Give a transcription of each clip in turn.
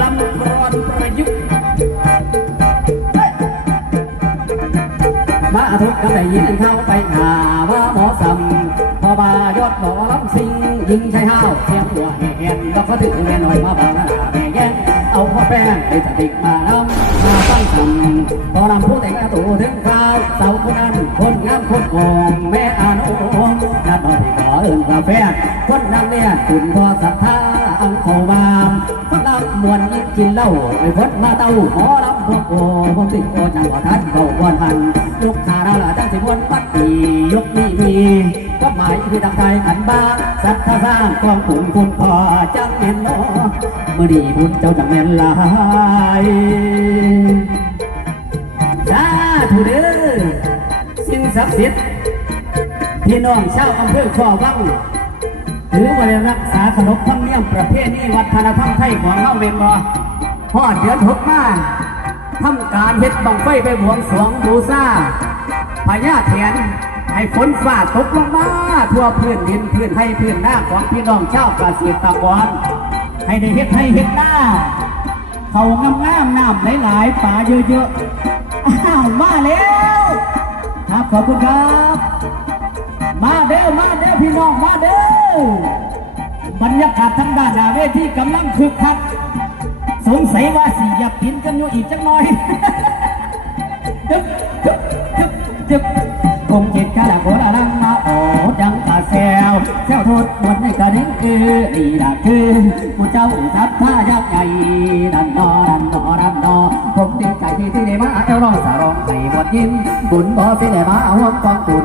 ลำกรอนประยุกต์มาทุกกันได้ยินเข้าไปหาว่าหมอสำพอบายอดหมอลำสิงยิงใช้ห้าวเทียมหัวเห็นแล้วก็ถึงแม่น้อยมาบางนาแม่แย่งเอาพ่อแป้งไปสติกมานำมาตั้งสำพอลำผู้แต่งตัวถึงคราวเสาคนนั้นคนงามคนงองแม่อาโนนั่นมาที่ขอเอิญกาแฟคนนั่งเนี่ยตุนพอศรัทธาอังโคบา กินเหล้าไปพดมาเต้าหมอลำพวกโอ้พวกติดโอจังหวะทันเบาวันทันยกขาเราละจังสิบวนปัดปียกนี้มีก็หมายคือทางใจขันบ้างสัตว์สร้างกองขุนคุณพ่อจังเห็นเนาะเมื่อดีบุญเจ้าจังแม่นลายสาธุเด้อสิ่งศักดิ์สิทธิ์พี่น้องชาวอำเภอขอวัง ถือว่าได้รักษาขนบธรรมเนียมประเพณีวัฒนธรรมไทยของเราเป็นบ่พ่อเดือนหกมาทำการเฮ็ดบังไฟไปบวงสรวงบูชาพญาเถียนให้ฝนฟ้าตกลงมาทั่วพื้นดินพื้นให้พื้นหน้าของพี่น้องชาวเกษตรกรให้ได้เฮ็ดให้เฮ็ดหน้าเขางามงามน้ำหลายๆป่าเยอะๆอ้าวมาแล้ว ครับขอบคุณครับ มาเด้อมาเด้อพี่น้องมาเด้อบรรยากาศทางด้านหน้าเวทีกำลังคึกคักสงสัยว่าสิอยากกินกันอยู่อีกจังหน่อยจึ๊บจึ๊บจึ๊บจึ๊บคงเจ็ดกะดาโคดาลังมาโอดังกะแซวแซวโทษหมดในกระดิ่งคือนี่ละคือผู้เจ้าทับท่ายักษ์ใหญ่ดันดอดันดอดันดอผมดีใจที่ที่ได้มาเอวร้องสารองให้บทยิ้มบุญบ่สิได้มาเอาห่วงกองตุน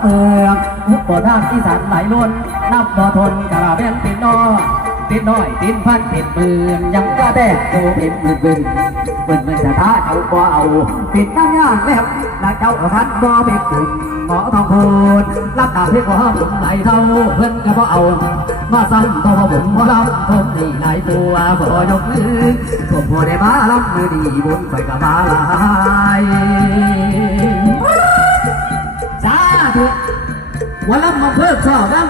เมืองทุกปวดทางอีสานไหลล้นนับบ่ทนกระเบนติดนอติดน้อยติดพันติดหมื่นยังกระแดกโตเป็นหมื่นหมื่นเปิ่นเปิ่นจะท้าเจ้าบ่เอาติดน้ำยางแล้วแล้วเจ้าก็ทันบ่เป็นกลุ่มหมอทองพูนรับดาบที่ขอผมไหลเท่าเพิ่นก็บ่เอา มาซ้ำตัวผมบ่รับผมนี่นายตัวบ่ยกมือผมบ่ได้มารับมือดีบุญไปกับมาลาย วันละมาเพิ่มข้อบ้าง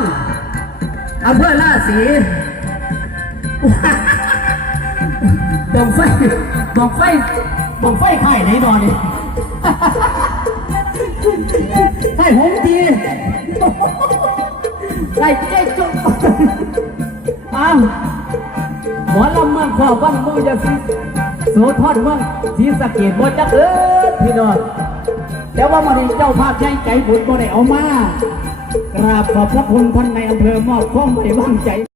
อำเภอลาสีบ่งไฟบ่งไฟบ่งไฟไข่ไหนนอนดิไข่หงทีไข่เจ๊จุกอ้าวหมอลำเมืองขอบ้านมูยาสิโสธรเมืองศรีสะเกดบ่จักเอิดพี่น้องแต่ว่ามันเจ้าภาพใจใจบุญบ่ได้เอามา กราบขอบพระคุณท่านในอำเภอมอบข้อมไว้วางใจ